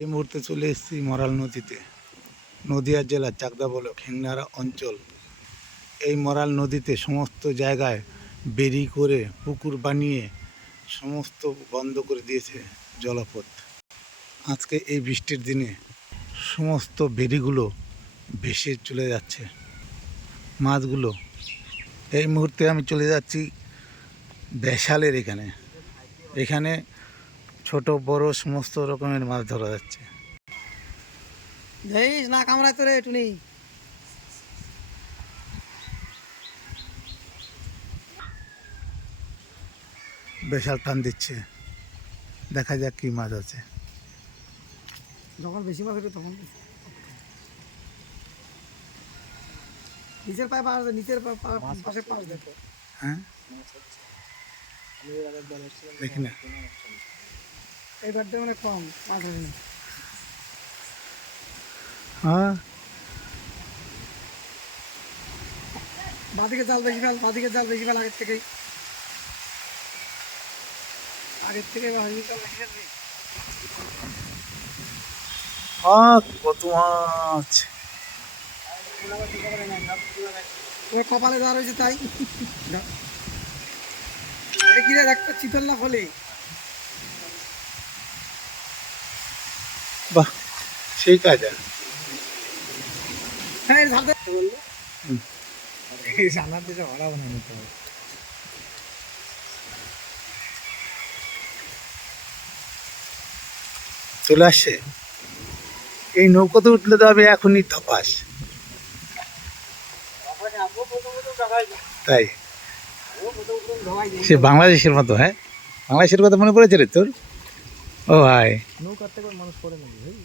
এই মুহূর্তে চলে এসেছি মরাল নদীতে। নদিয়া জেলার চাকদা ব্লক হেংনারা অঞ্চল। এই মরাল নদীতে সমস্ত জায়গায় বেরি করে পুকুর বানিয়ে সমস্ত বন্ধ করে দিয়েছে জলপথ। আজকে এই বৃষ্টির দিনে সমস্ত বেরিগুলো ভেসে চলে যাচ্ছে মাছগুলো। এই মুহূর্তে আমি চলে যাচ্ছি বেশালের এখানে। এখানে ছোট বড় সমস্ত রকমের মাছ ধরা যাচ্ছে। না কামড়ায় তোরে একটু নেই। বেশাল টান দিচ্ছে, দেখা যাক কি মাছ আছে। যখন বেশি মাছ ওঠে তখন নিচের পায়ে পাশ নিচের পাশে পাশ দেখো। হ্যাঁ দেখি না, এইবার তো মানে কম মাছ হবে না। হ্যাঁ বাদিকে জাল বেশি ফেল, বাদিকে জাল বেশি ফেল আগের থেকেই কত মাছ! কপালে যা রয়েছে তাই। এটা কি রে, একটা চিতল না হলে? বাহ, সেই কাজ। হ্যাঁ ঝালতে বললো জানার দিকে ভাড়া বানানো নিতে হবে। চলে আসছে। এই নৌকোতে উঠলে তো হবে এখনই ধপাস। তাই সে বাংলাদেশের মতো। হ্যাঁ, বাংলাদেশের কথা মনে পড়েছে রে তোর? ও ভাই, নৌকার থেকে মানুষ পড়ে নাকি ভাই?